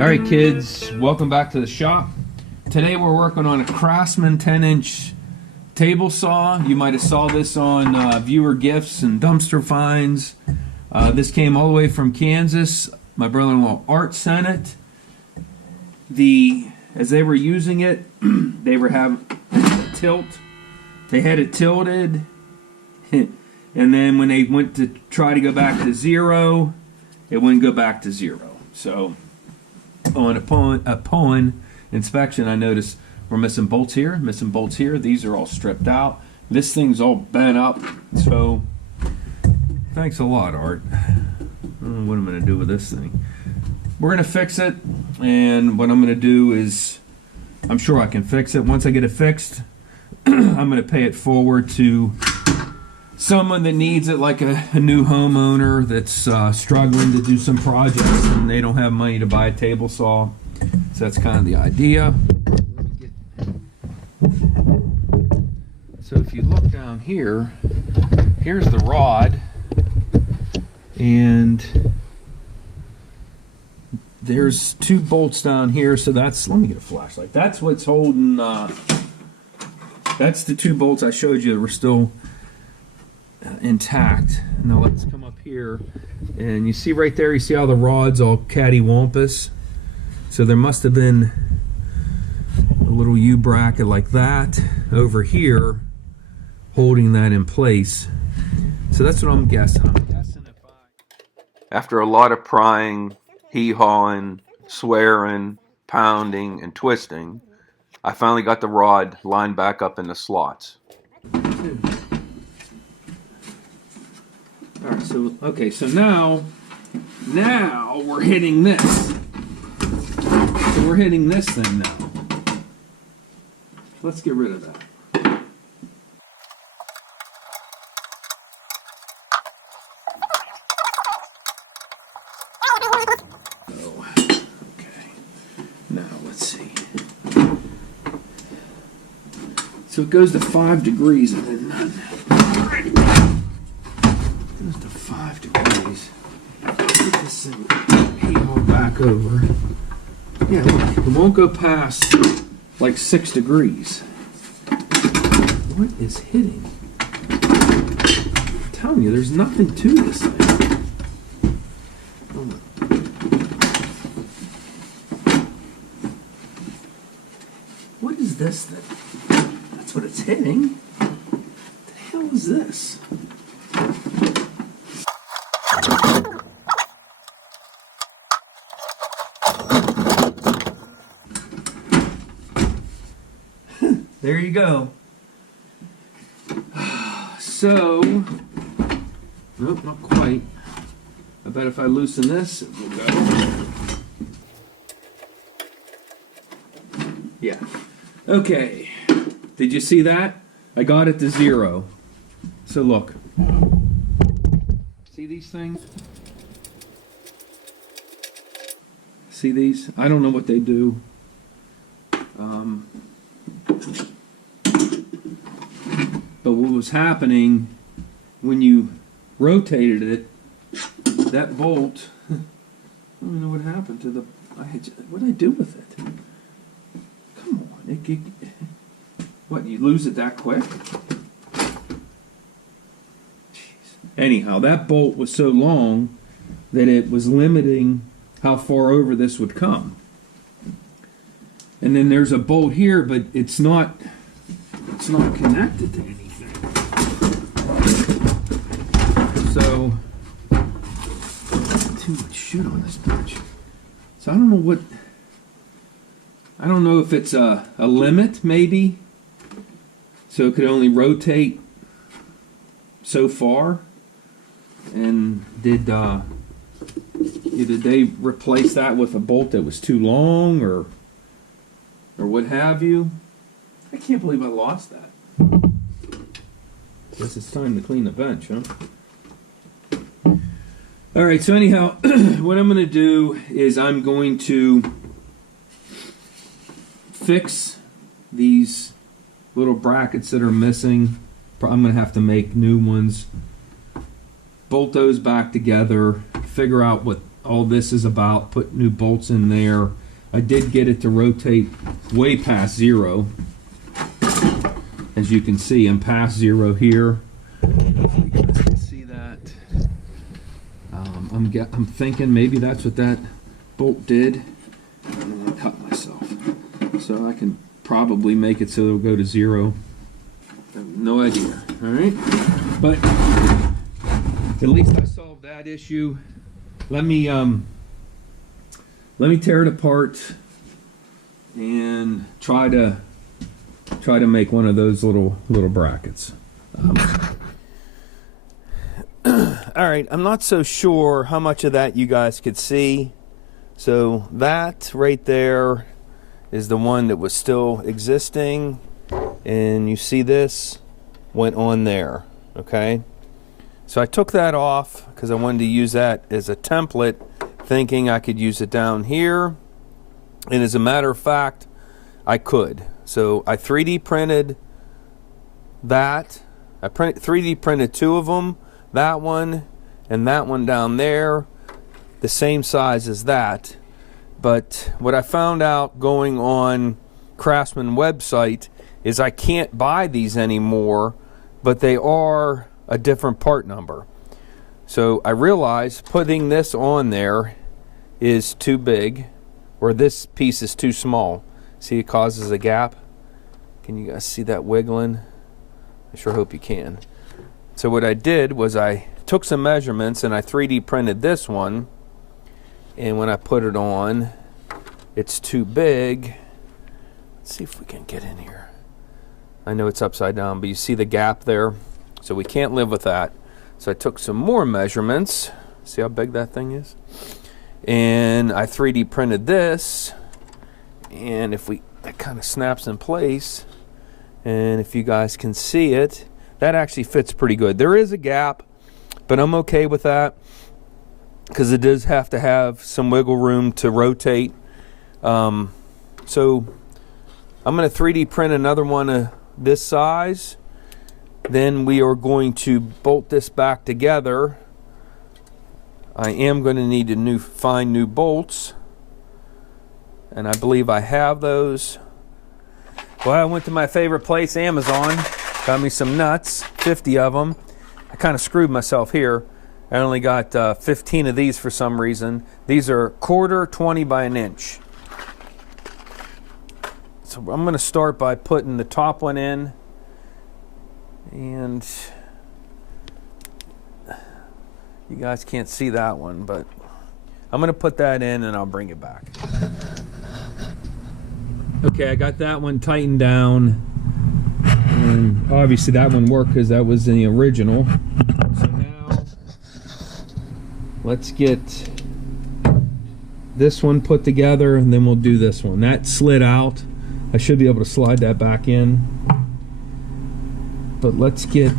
Alright kids, welcome back to the shop. Today we're working on a Craftsman 10-inch table saw. You might have saw this on viewer gifts and dumpster finds. This came all the way from Kansas. My brother-in-law Art sent it. As they were using it, they were having a tilt. They had it tilted, and then when they went to try to go back to zero, it wouldn't go back to zero. So upon inspection, I noticed we're missing bolts here, missing bolts here. These are all stripped out. This thing's all bent up. So thanks a lot, Art. I don't know what I'm going to do with this thing. We're going to fix it, and what I'm going to do is, I'm sure I can fix it. Once I get it fixed, I'm going to pay it forward to someone that needs it, like a new homeowner that's struggling to do some projects and they don't have money to buy a table saw. So that's kind of the idea. So if you look down here, here's the rod, and there's two bolts down here. So that's, let me get a flashlight. That's what's holding, that's the two bolts I showed you that were still intact. Now let's come up here, and you see right there, you see how the rod's all cattywampus. So there must have been a little U-bracket like that over here holding that in place. So that's what I'm guessing. After a lot of prying, hee-hawing, swearing, pounding, and twisting, I finally got the rod lined back up in the slots. Alright, so, okay, so now we're hitting this. So we're hitting this thing now. Let's get rid of that. Oh, okay. Now, let's see. So it goes to 5 degrees and then none. Goes to 5 degrees. Get this thing hee-haw back over. Yeah, look, it won't go past like 6 degrees. What is hitting? I'm telling you, there's nothing to this thing. Oh my. What is this thing? That's what it's hitting. What the hell is this? There you go. So, nope, not quite. I bet if I loosen this, it will go. Yeah. Okay. Did you see that? I got it to 0. So look. See these things? See these? I don't know what they do. But what was happening when you rotated it, that bolt, I don't know what happened to the, what did I do with it? Come on, what, you lose it that quick? Jeez. Anyhow, that bolt was so long that it was limiting how far over this would come. And then there's a bolt here, but it's not connected to anything. So, too much shit on this bench. So I don't know if it's a limit, maybe. So it could only rotate so far. And did they replace that with a bolt that was too long, or what have you? I can't believe I lost that. Guess it's time to clean the bench, huh? Alright, so anyhow, what I'm going to do is I'm going to fix these little brackets that are missing. I'm going to have to make new ones, bolt those back together, figure out what all this is about. Put new bolts in there. I did get it to rotate way past 0. As you can see, I'm past 0 here. Hopefully you guys can see that. I'm thinking maybe that's what that bolt did. I'm going to cut myself. So I can probably make it so it'll go to 0. I have no idea. All right, but at least I solved that issue. Let me tear it apart and try to make one of those little brackets. All right, I'm not so sure how much of that you guys could see. So that right there is the one that was still existing, and you see this went on there. Okay, so I took that off because I wanted to use that as a template, thinking I could use it down here, and as a matter of fact I could. So I 3D printed that. I 3D printed 2 of them, that one and that one down there, the same size as that. But what I found out going on Craftsman website is I can't buy these anymore, but they are a different part number. So I realized putting this on there is too big, or this piece is too small. See, it causes a gap. Can you guys see that wiggling? I sure hope you can. So what I did was I took some measurements and I 3D printed this one, and when I put it on, it's too big. Let's see if we can get in here. I know it's upside down, but you see the gap there? So we can't live with that. So I took some more measurements. See how big that thing is? And I 3D printed this, and if that kind of snaps in place, and if you guys can see it, that actually fits pretty good. There is a gap, but I'm okay with that because it does have to have some wiggle room to rotate. So I'm going to 3D print another one of this size. Then we are going to bolt this back together. I am going to need to find new bolts, and I believe I have those. Well, I went to my favorite place, Amazon, got me some nuts, 50 of them. I kind of screwed myself here. I only got 15 of these for some reason. These are 1/4, 20 by 1 inch. So I'm going to start by putting the top one in, and you guys can't see that one, but I'm going to put that in and I'll bring it back. Okay, I got that one tightened down, and obviously that one worked because that was in the original. So now let's get this one put together, and then we'll do this one. That slid out. I should be able to slide that back in, but let's get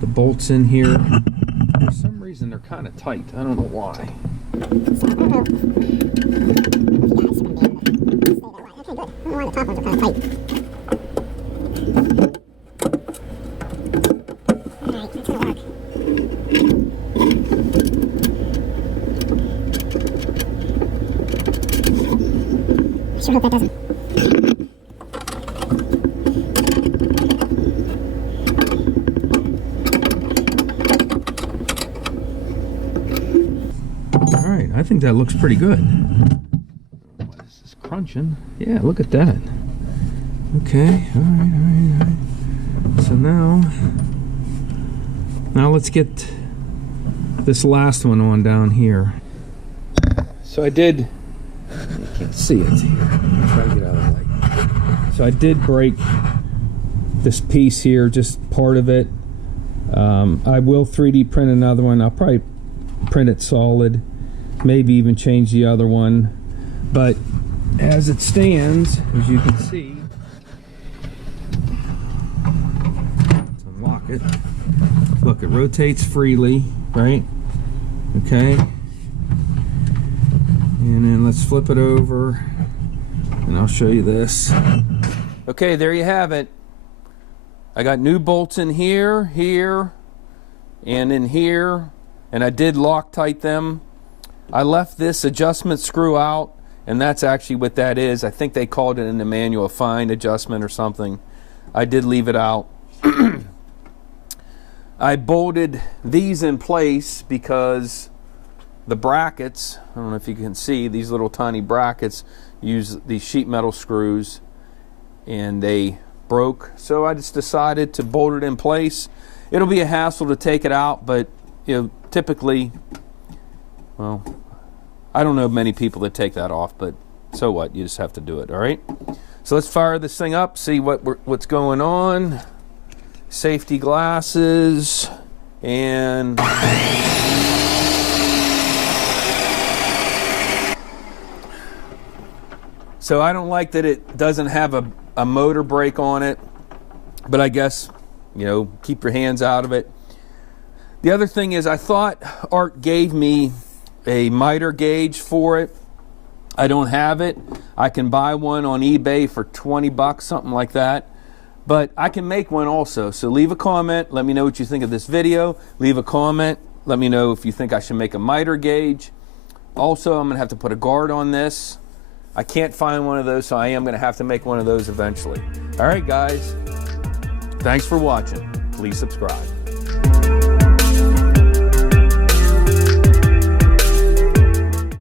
the bolts in here. For some reason they're kind of tight. I don't know why. The top ones are kind of tight. Alright, it's gonna work. I sure hope that doesn't. Alright, I think that looks pretty good. What is this crunching? Yeah, look at that. Okay, alright. So now let's get this last one on down here. So I did, you can't see it here. I'll try to get out of the light. So I did break this piece here, just part of it. I will 3D print another one. I'll probably print it solid, maybe even change the other one. But as it stands, as you can see, let's unlock it. Look, it rotates freely, right? Okay. And then let's flip it over, and I'll show you this. Okay, there you have it. I got new bolts in here, here, and in here, and I did Loctite them. I left this adjustment screw out, and that's actually what that is. I think they called it in the manual a fine adjustment or something. I did leave it out. I bolted these in place because the brackets, I don't know if you can see, these little tiny brackets use these sheet metal screws, and they broke, so I just decided to bolt it in place. It'll be a hassle to take it out, but you know, typically, well, I don't know many people that take that off, but so what, you just have to do it. All right, so let's fire this thing up, see what's going on. Safety glasses, and so I don't like that it doesn't have a motor brake on it, but I guess, you know, keep your hands out of it. The other thing is, I thought Art gave me a miter gauge for it. I don't have it. I can buy one on eBay for 20 bucks, something like that. But I can make one also. So leave a comment. Let me know what you think of this video. Leave a comment. Let me know if you think I should make a miter gauge. Also, I'm going to have to put a guard on this. I can't find one of those, so I am going to have to make one of those eventually. All right, guys. Thanks for watching. Please subscribe.